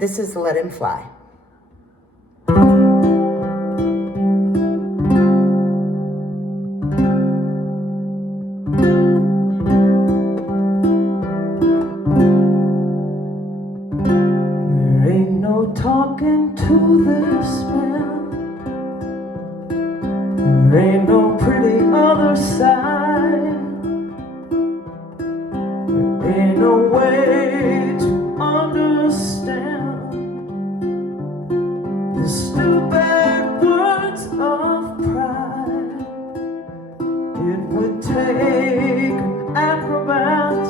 This is Let Him Fly. There ain't no talking to this man. There ain't no pretty other side. There ain't no way to understand the stupid words of pride. It would take an acrobat.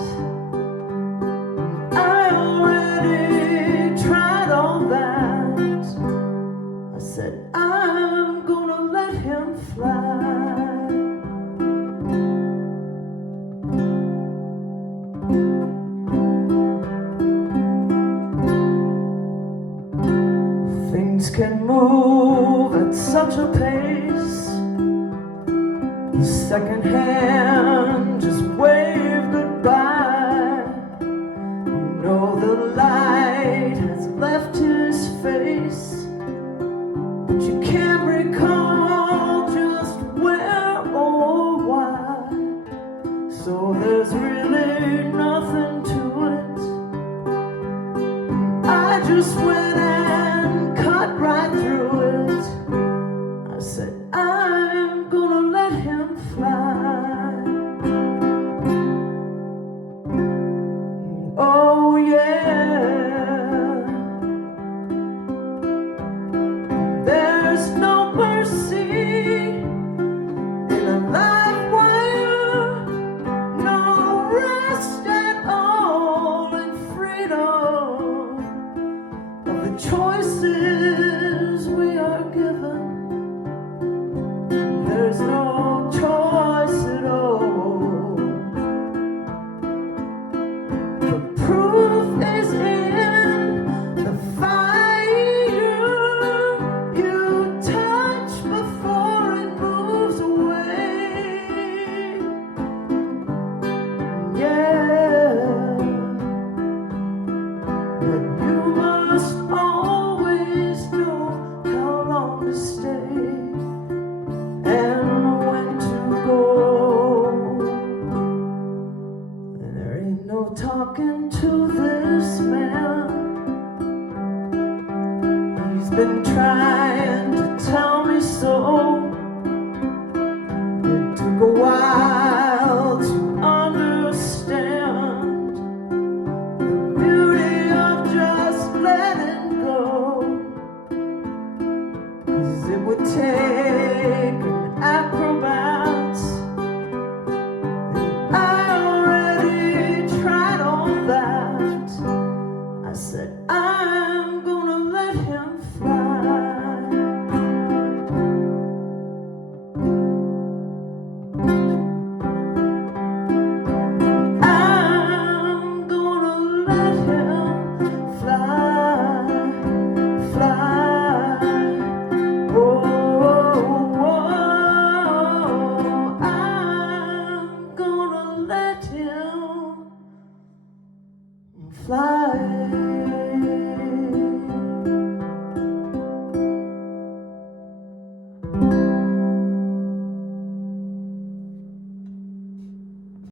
I already tried all that. I said I'm gonna let him fly. Things can move at such a pace. The second hand just wave goodbye. You know the light has left his face, but you can't recall just where or why. So there's really nothing to it. I just went and cut right through it. I said I'm gonna let him fly. Oh yeah, there's no mercy in a live wire, no rest at all in freedom of the choices we are given. There's no choice at all. The proof is in the fire you touch before it moves away. Yeah, but you must always know how long to stay and when to go. And there ain't no talking to this man. He's been trying to tell me so. It took a while to understand the beauty of just letting go. 'Cause it would take an acrobat. And I already tried all that. I said I'm gonna let him fly. I'm gonna let him fly, fly. Oh, I'm gonna let him fly.